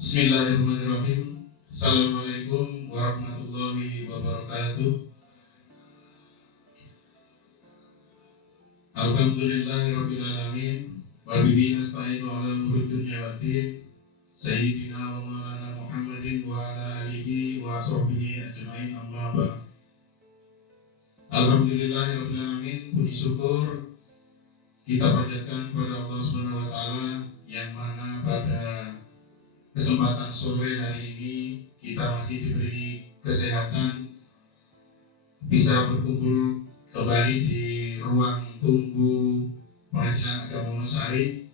Bismillahirrahmanirrahim. Assalamualaikum warahmatullahi wabarakatuh. Alhamdulillahirabbil alamin. Wa bihi nasta'inu ala umuri dunya waddin. Sayyidina wa maulana Muhammadin wa ala alihi wa sahbihi ajma'in, amma ba'd. Alhamdulillahirabbil alamin. Puji syukur kita panjatkan kepada Allah Subhanahu wa taala yang mana pada kesempatan sore hari ini kita masih diberi kesehatan bisa berkumpul kembali di ruang tunggu Pengadilan Agama Wonosari.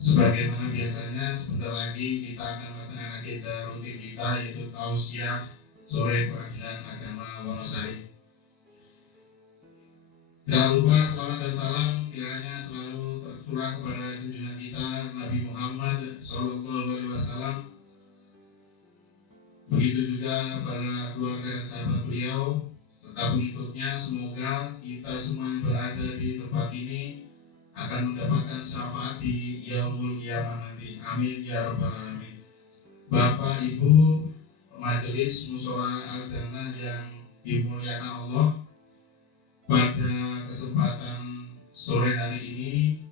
Sebagaimana biasanya, sebentar lagi kita akan melaksanakan agenda rutin kita, yaitu tausiah sore Pengadilan Agama Wonosari. Jangan lupa selamat dan salam kiranya selalu tercurah kepada junjungan kita Nabi Muhammad SAW. Begitu juga pada keluarga dan sahabat beliau serta pengikutnya. Semoga kita semua yang berada di tempat ini akan mendapatkan syafaat di yaumul qiyamah nanti. Amin ya rabbal alamin. Bapak Ibu Majelis Musyawarah Al-Jannah yang dimuliakan Allah, pada kesempatan sore hari ini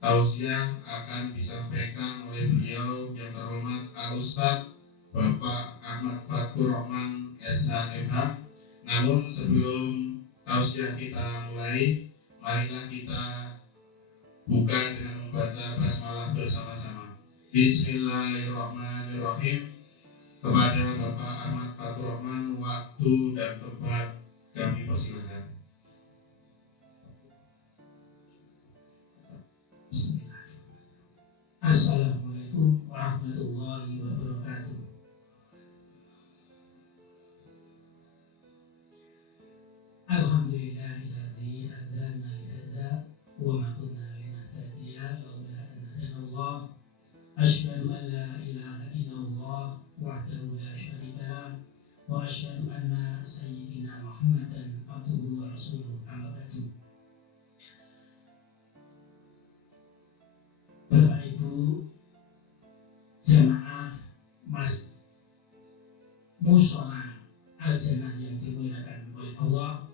tausiah akan disampaikan oleh beliau yang terhormat Al-Ustadz Bapak Ahmad Fathur Rahman SHMH. Namun sebelum tausiah kita mulai, marilah kita buka dengan membaca basmalah bersama-sama. Bismillahirrahmanirrahim. Kepada Bapak Ahmad Fathur Rahman, waktu dan tempat kami persilakan. Assalamualaikum warahmatullahi wabarakatuh. Alhamdulillahilladzi hadana lihadza wa ma kunna linahtadiya laula an hadana Allah. Asyhadu an la ilaha illallah wahdahu la syarika lah wa asyhadu anna sayyidina Muhammadan abduhu wa rasuluh. Amma ba'du. Bapak Ibu jamaah Mas Musyawarah Al-Jannah yang dimuliakan oleh Allah,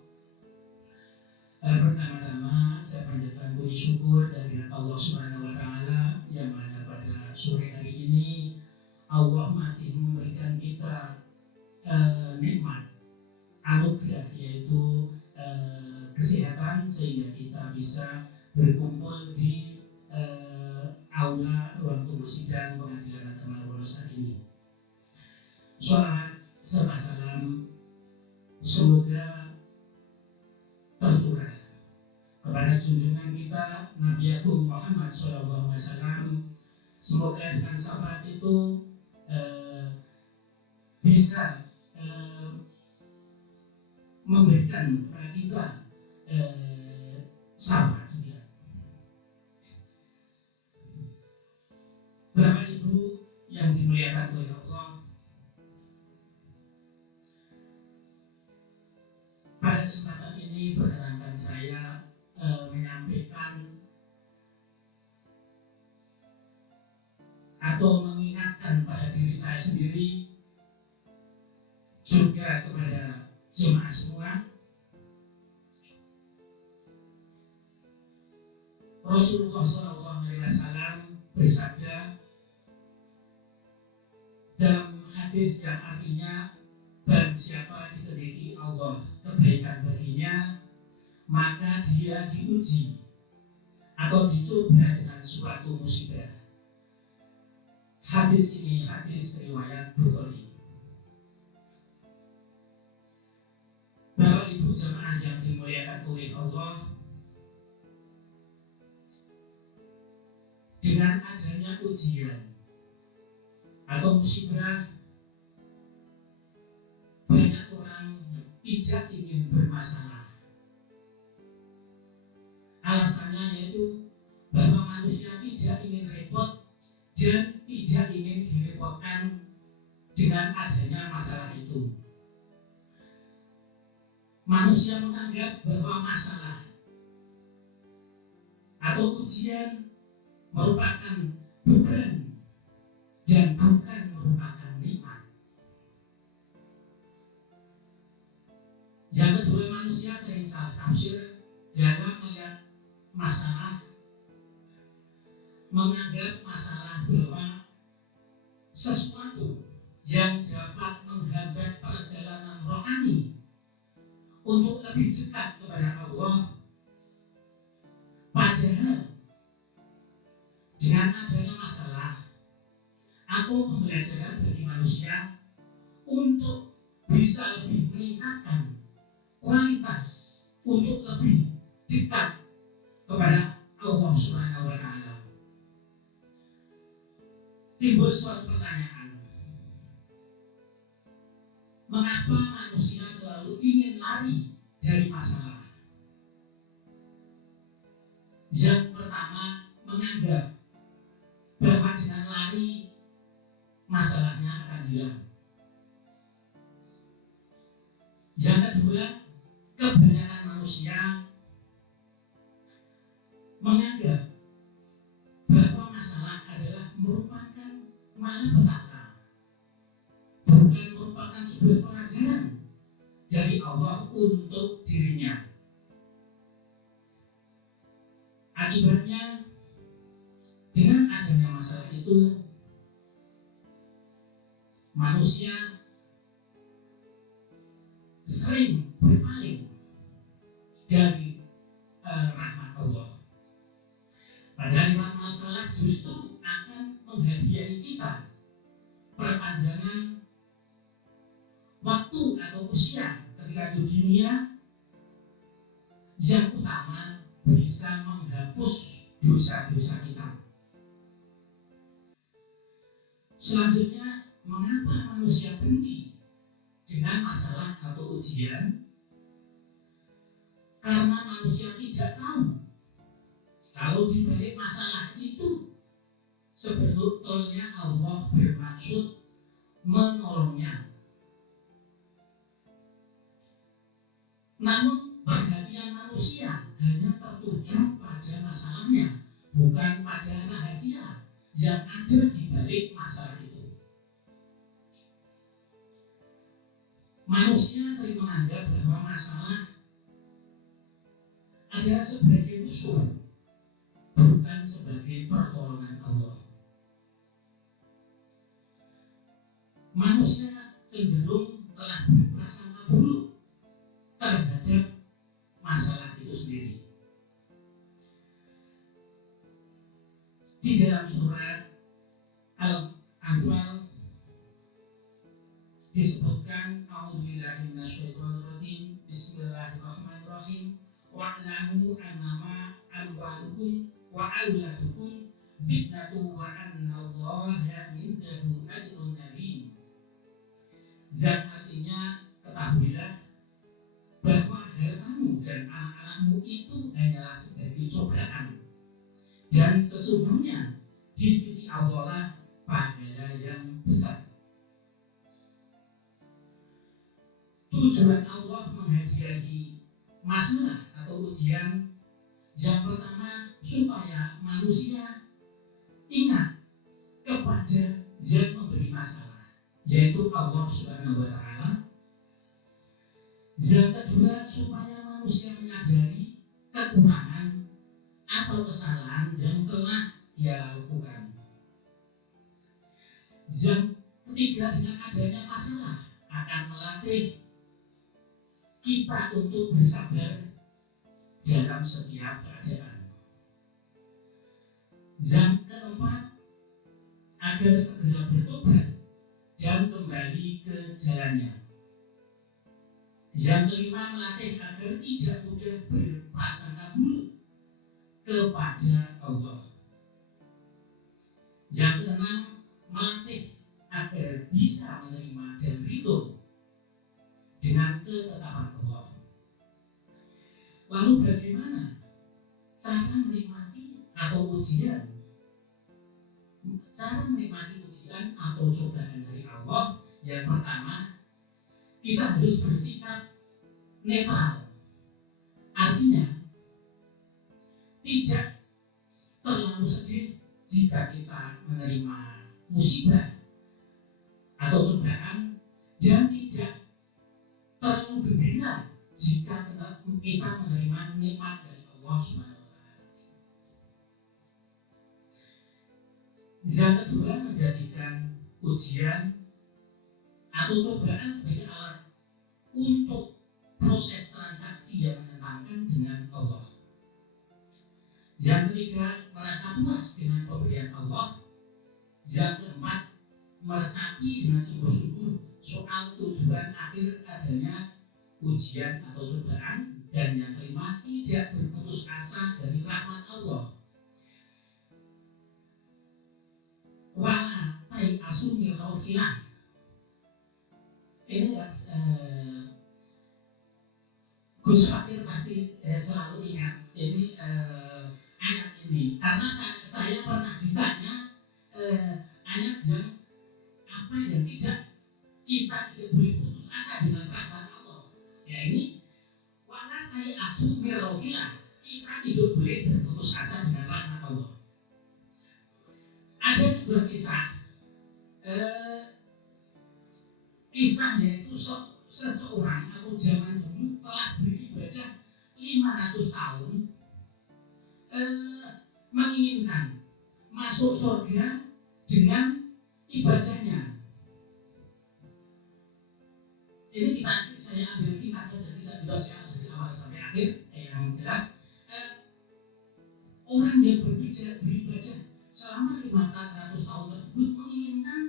pertama-tama saya panjatkan puji syukur dari Allah Subhanahu wa taala yang mana pada sore hari ini Allah masih memberikan kita nikmat anugerah, yaitu kesehatan, sehingga kita bisa berkumpul di aula ruang tunggu sidang Pengadilan Agama Wonosari ini. Shalawat serta salam semoga tercurah kepada junjungan kita Nabi Agung Muhammad SAW. Semoga dengan syafaat itu bisa memberikan kepada kita syafaat. Bapak Ibu yang dimuliakan oleh Allah, pada kesempatan ini perkenankan saya menyampaikan atau mengingatkan pada diri saya sendiri, juga kepada jemaah semua. Rasulullah SAW bersabda dalam hadis yang artinya, barang siapa dikehendaki Allah kebaikan baginya, maka dia diuji atau dicoba dengan suatu musibah. Hadis ini hadis riwayat Bukhari. Bapak Ibu jemaah yang dimuliakan oleh Allah, dengan adanya ujian atau musibah, banyak orang tidak ingin bermasalah. Alasannya yaitu bahwa manusia tidak ingin repot dan tidak ingin direpotkan dengan adanya masalah itu. Manusia menganggap bahwa masalah atau ujian merupakan beban dan bukan merupakan nikmat. Yang kedua, manusia sering salah tafsir dalam melihat masalah, menganggap masalah bahwa sesuatu yang dapat menghambat perjalanan rohani untuk lebih dekat kepada Allah. Padahal dengan adanya masalah atau pembelajaran bagi manusia untuk bisa lebih meningkatkan kualitas untuk lebih dekat kepada Allah Subhanahu wa Ta'ala, timbul suatu pertanyaan, mengapa manusia selalu ingin lari dari masalah? Yang pertama, menganggap bahwa dengan lari masalahnya akan hilang. Yang kedua, kebanyakan manusia menganggap bahwa masalah adalah merupakan malapetaka, bukan merupakan sebuah pelajaran dari Allah untuk dirinya. Akibatnya, dengan adanya masalah itu, manusia sering berpaling dari rahmat Allah. Padahal lewat masalah justru akan menghadiahi kita perpanjangan waktu atau usia ketika di dunia, yang utama bisa menghapus dosa-dosa kita. Selanjutnya, mengapa manusia benci dengan masalah atau ujian? Karena manusia tidak tahu kalau di balik masalah itu sebetulnya Allah bermaksud menolongnya. Namun perhatian manusia hanya tertuju pada masalahnya, bukan pada rahasia yang ada di balik masalah itu. Manusia sering menganggap bahwa masalah adalah sebagai musuh, bukan sebagai pertolongan Allah. Manusia cenderung telah berprasangka buruk terhadap masalah itu sendiri. Di dalam surat Al-Anfal disebutkan, a'udzubillahi minasyaitonirrajim, bismillahirrahmanirrahim, wa'lamu annama amwalukum wa auladukum fitnatu wa annallaha indahu ajrun karim. Zat artinya, ketahuilah bahwa hartamu dan anak-anakmu itu hanyalah sebagai cobaan, dan sesungguhnya di sisi Allah lah pahala yang besar. Tujuan Allah menghadiahi masalah atau ujian yang pertama, supaya manusia ingat kepada yang memberi masalah, yaitu Allah Subhanahu wa Ta'ala. Yang kedua, supaya manusia menyadari kekurangan atau kesalahan yang telah ia lakukan. Yang ketiga, dengan adanya masalah akan melatih kita untuk bersabar dalam setiap keadaan. Yang keempat, agar segera bertobat dan kembali ke jalannya. Yang kelima, melatih agar tidak mudah berprasangka buruk kepada Allah. Yang keenam, melatih agar bisa menerima dan ridho dengan ketetapan Allah. Lalu bagaimana cara menikmati atau ujian? Cara menikmati ujian atau cobaan dari Allah, yang pertama, kita harus bersikap netral. Artinya, tidak terlalu sedih jika kita menerima musibah atau cobaan dan tidak terlalu gembira jika kita menerima nikmat dari Allah Subhanahu wa taala. Yang kedua, menjadikan ujian atau cobaan sebagai alat untuk proses transaksi yang menyenangkan dengan Allah. Yang ketiga, merasa puas dengan pemberian Allah. Yang keempat, meresapi dengan sungguh-sungguh soal tujuan akhir adanya ujian atau cobaan. Dan yang kelima, tidak berputus asa dari rahmat Allah. Wala tai asumi rauhilah. Ini Gus Fakir pasti selalu ingat ini ayat ini karena saya pernah ditanya ayat yang apa yang kita tidak boleh putus asa dengan rahmat Allah. Ya ini wala tai asumi rauhilah, kita tidak boleh berputus asa dengan rahmat Allah. Ada sebuah kisahnya itu seseorang atau zaman dulu telah beribadah 500 tahun menginginkan masuk surga dengan ibadahnya. Ini saya ambil singkat saja, tidak saya dari awal sampai akhir yang jelas. Orang yang beribadah selama 500 tahun tersebut menginginkan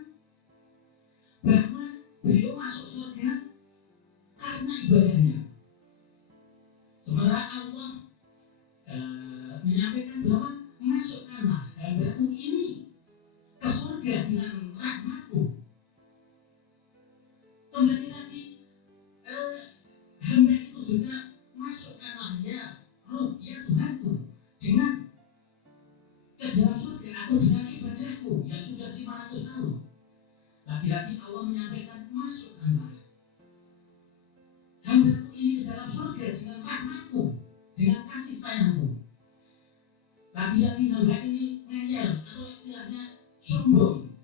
bahwa beliau masuk surga karena ibadahnya. Sementara Allah menyampaikan bahwa masukkanlah hambaku ini ke surga dengan rahmatku. Kembali lagi hamba itu juga masukkanlah ya Rabb, ya Tuhanku, dengan ke dalam surga aku dengan ibadahku yang sudah 500 tahun. Lagi-lagi Allah menyampaikan masukkanlah hambaku ini ke dalam surga dengan rahmatku, dengan kasih sayangku. Lagi-lagi hamba ini ngeyel atau istilahnya sombong,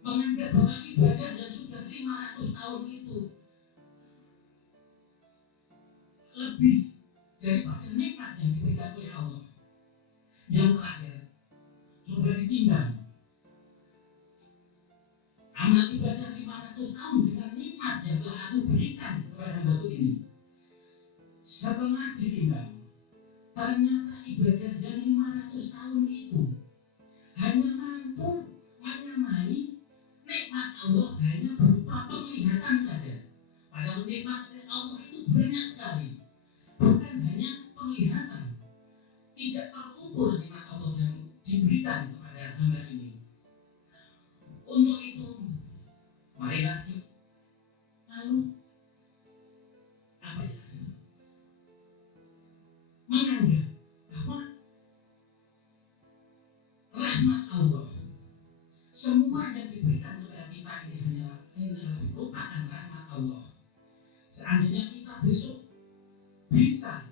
menganggap bahwa ibadah yang sudah 500 tahun itu lebih daripada nikmat yang diberikan oleh Allah. Yang terakhir, coba ditimbang amal ibadah 500 tahun dengan nikmat yang telah aku berikan kepada hambaku ini. Setelah ditimbang, ternyata ibadah yang 500 tahun itu hanya mampu menyamai nikmat Allah hanya berupa penglihatan saja. Padahal nikmat Allah itu banyak sekali, bukan hanya penglihatan. Tidak terukur nikmat Allah yang diberikan kepada hamba ini. Untuk itu, marilah lalu menganggap bahwa rahmat Allah, semua yang diberikan kepada kita ini hanyalah merupakan rahmat Allah. Seandainya kita besok bisa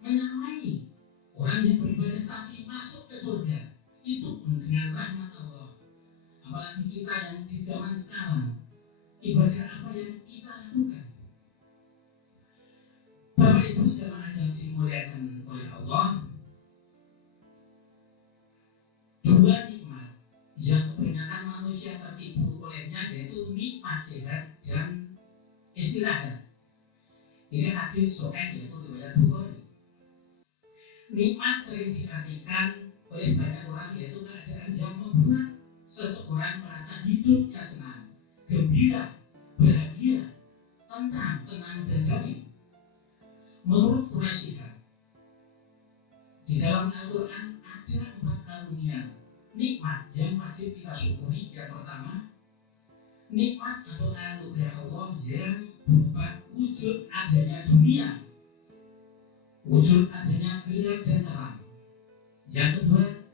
menyamai orang yang beribadah tadi masuk ke surga, itu pun dengan rahmat Allah. Apalagi kita yang di zaman sekarang, ibadah apa yang kita lakukan? Bapak Ibu jemaah yang dimuliakan oleh Allah, dua nikmat yang kebanyakan manusia tertipu olehnya yaitu nikmat sehat dan istirahat. Ini hadis sahih yaitu riwayat Bukhari. Nikmat sering diartikan oleh banyak orang yaitu keadaan yang membuat seseorang merasa hidupnya senang, gembira, bahagia, tentram, tenang, dan damai. Menurut Quraisy, di dalam Al-Quran ada 4 karunia nikmat yang wajib kita syukuri. Yang pertama, nikmat atau anugerah Allah yang berupa wujud adanya dunia, wujud adanya gelap dan terang. Yang kedua,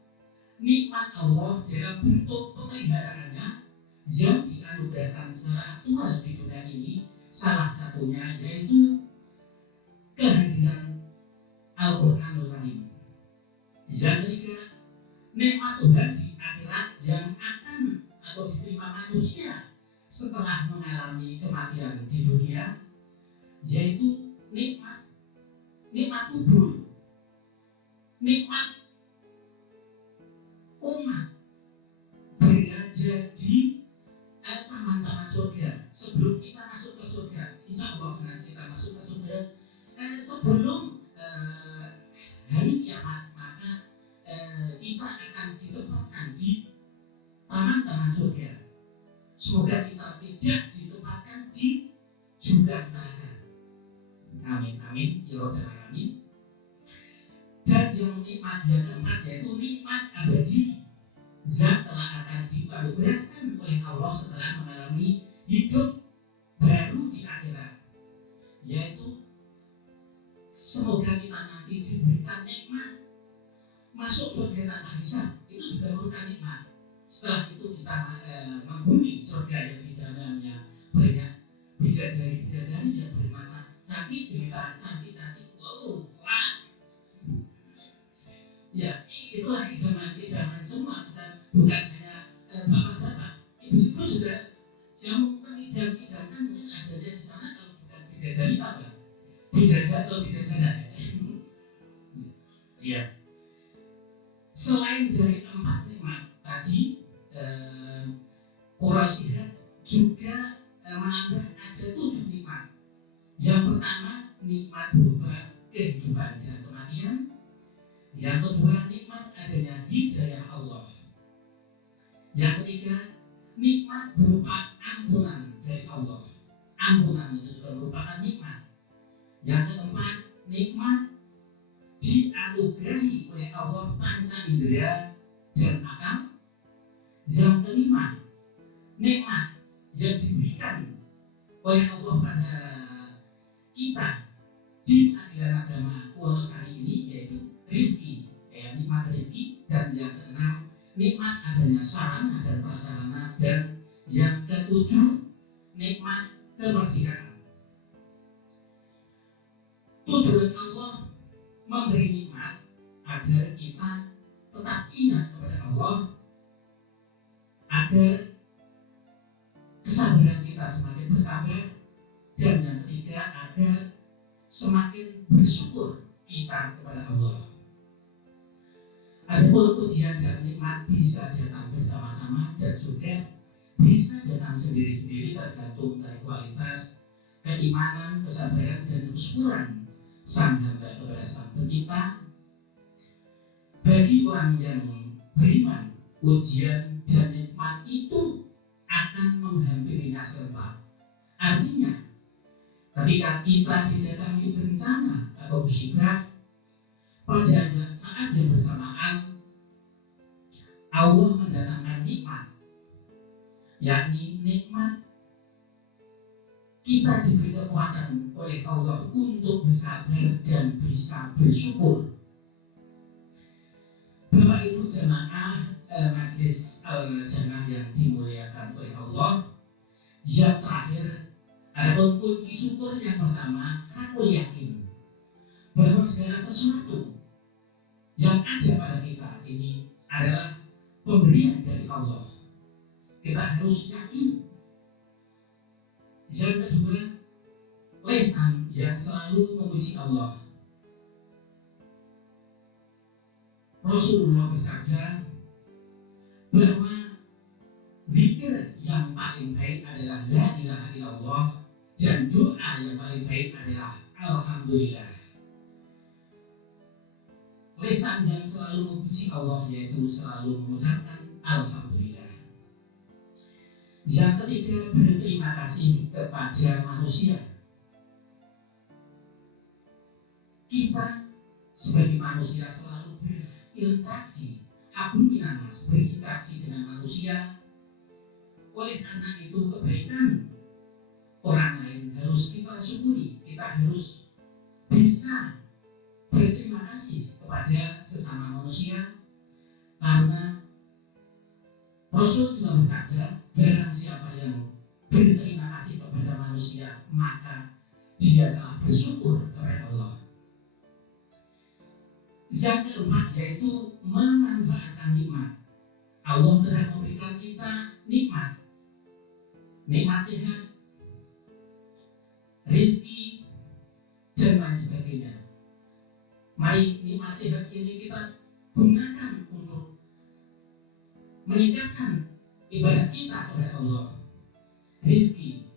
nikmat Allah dalam bentuk pemeliharaannya yang dianugerahkan secara aktual di dunia ini. Salah satunya yaitu kehadiran Al-Quranul Karim. Yang ketiga, nikmat Tuhan di akhirat yang akan manusia setelah mengalami kematian di dunia, yaitu nikmat kubur, nikmat umat berada di taman-taman surga. Sebelum kita masuk ke surga, insya Allah nanti kita masuk ke surga, sebelum hari kiamat, maka kita akan ditempatkan di taman-taman surga. Semoga kita tidak ditempatkan di jurang neraka. Amin, amin, ya Rabbal alamin. Dan yang nikmat yang keempat yaitu nikmat abadi. Zat telah akan dianugerahkan oleh Allah setelah mengalami hidup baru di akhirat, yaitu semoga kita nanti diberikan nikmat masuk surga tanpa hisab. Itu juga merupakan nikmat. Setelah itu kita menghuni surga yang di dalamnya banyak bidadari-bidadari yang bermata cantik, jelita cantik-cantik. Wow, wah. Ya, itulah idaman semua, bukan hanya bapak-bapak. Ibu-ibu juga yang mengidam-idamkan mungkin adanya di sana, kalau bukan bidadari apa? Bidadari atau bidadara. Ya. Selain dari 4 nikmat tadi, Quraisy juga menambah ada 7 nikmat. Yang pertama, nikmat berupa kehidupan dan kematian. Yang kedua, nikmat adanya hidayah Allah. Yang ketiga, nikmat berupa ampunan dari Allah. Ampunan itu juga merupakan nikmat. Yang keempat, nikmat dianugerahi oleh Allah panca indera dan akal. Yang kelima, nikmat yang diberikan oleh Allah pada kita di pengadilan agama Wonos kali ini, yaitu rizki, nikmat rizki. Dan yang keenam, nikmat adanya sarana dan prasarana. Dan yang ketujuh, nikmat kemerdekaan. Tujuan Allah memberi nikmat agar kita tetap ingat kepada Allah, agar kesabaran kita semakin bertambah, dan yang ketiga, agar semakin bersyukur kita kepada Allah. Adapun ujian dan nikmat bisa datang bersama-sama dan juga bisa datang sendiri-sendiri, tergantung dari kualitas keimanan, kesabaran, dan kesyukuran sang hamba kepada sang pencipta. Bagi orang yang beriman, ujian dan nikmat itu akan menghampirinya serentak. Artinya, ketika kita didatangi bencana atau musibah, pada saat yang bersamaan Allah mendatangkan nikmat, yakni nikmat kita diberi kekuatan oleh Allah untuk bersabar dan bisa bersyukur. Bapak Ibu jemaah Majelis Al-Jannah yang dimuliakan oleh Allah, yang terakhir, adapun kunci syukur yang pertama, hakul yakin bahwa segala sesuatu yang ada pada kita ini adalah pemberian dari Allah. Kita harus yakin. Yang kedua, lisan yang selalu memuji Allah. Rasulullah bersabda bahwa zikir yang paling baik adalah la ilaha illallah, dan doa yang paling baik adalah alhamdulillah. Lisan yang selalu memuji Allah yaitu selalu mengucapkan alhamdulillah. Yang ketiga, berterima kasih kepada manusia. Kita sebagai manusia selalu berinteraksi, berinteraksi dengan manusia. Oleh karena itu, kebaikan orang lain harus kita syukuri. Kita harus bisa berterima kasih kepada sesama manusia, karena Rasul juga bersabda, barang siapa yang berterima kasih kepada manusia, maka dia telah bersyukur kepada Allah. Yang keempat yaitu memanfaatkan nikmat. Allah telah memberikan kita nikmat, nikmat sehat, rizki, dan lain sebagainya. Mari nikmat sehat ini kita gunakan untuk meningkatkan ibadah kita kepada Allah. Rizki,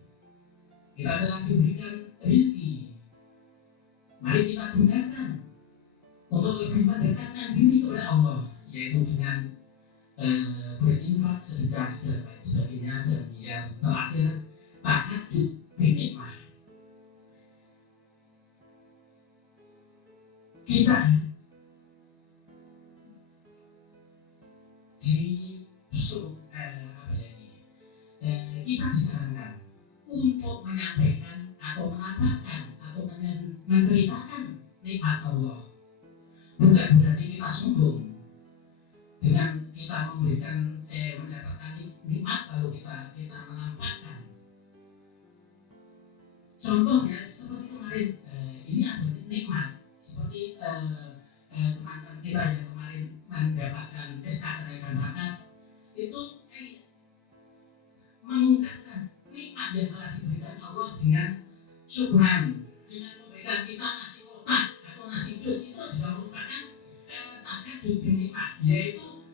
kita telah diberikan rizki, mari kita gunakan untuk lebih mendekatkan diri kepada Allah, yaitu dengan berinfak, sedekah, dan lain sebagainya. Dan yang terakhir, tahajud binikmah. Kita kita disarankan untuk menyampaikan atau menampakkan atau menceritakan nikmat Allah. Bukan berarti kita sombong dengan kita memberikan mendapatkan nikmat kalau kita menampakkan. Contohnya seperti kemarin, ini ada nikmat seperti teman-teman kita yang kemarin mendapatkan SK kenaikan pangkat, itu mengungkapkan nikmat yang telah diberikan Allah dengan syukuran, dengan memberikan kita nasi kotak atau nasi jus. Itu juga merupakan tahajud binikmah, yaitu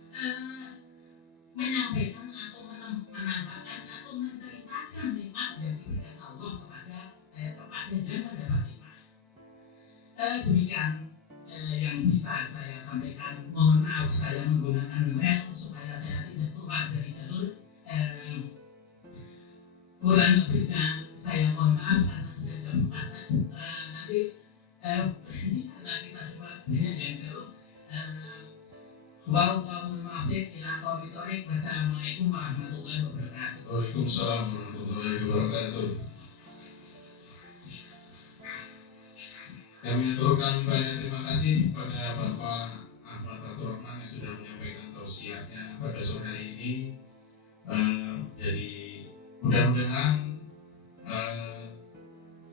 menyampaikan atau menampakkan atau menceritakan nikmat yang diberikan Allah kepada yang mendapat nikmat. Demikian yang bisa saya sampaikan. Mohon maaf saya menggunakan rel supaya saya tidak keluar dari jalur. Kurang lebihnya saya mohon maaf karena sudah jam 4. Nanti karena kita semua banyak yang jauh. Wallahul muwaffiq ila aqwamit thoriq. Wassalamualaikum warahmatullahi wabarakatuh. Waalaikumsalam warahmatullahi wabarakatuh. Kami aturkan banyak terima kasih kepada Bapak Ahmad Fatur Rahman yang sudah menyampaikan tausiahnya pada sore hari ini. Jadi mudah-mudahan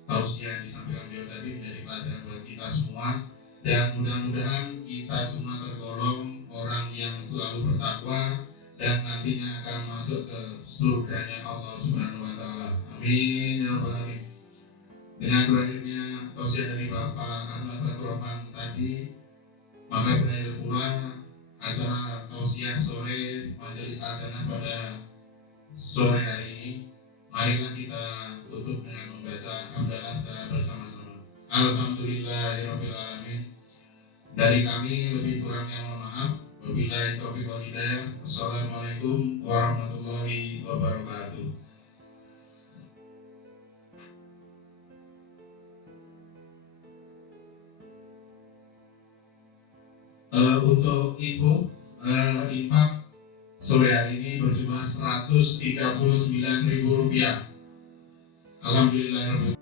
tausiah yang disampaikan beliau tadi menjadi pelajaran buat kita semua, dan mudah-mudahan kita semua tergolong orang yang selalu bertakwa dan nantinya akan masuk ke surganya Allah Subhanahu wa taala. Amin ya rabbal alamin. Dengan berakhirnya tausiah dari Bapak Ahmad Fatur Rahman tadi, maka berakhir pula acara tausiah sore Majelis Al-Jannah pada sore hari ini. Marilah kita tutup dengan membaca hamdalah secara bersama-sama. Alhamdulillahirabbil alamin. Dari kami lebih kurangnya mohon maaf. Wabillahi taufiq wal hidayah. Assalamualaikum warahmatullahi wabarakatuh. Untuk info infak sore hari ini berjumlah Rp139.000. Alhamdulillah.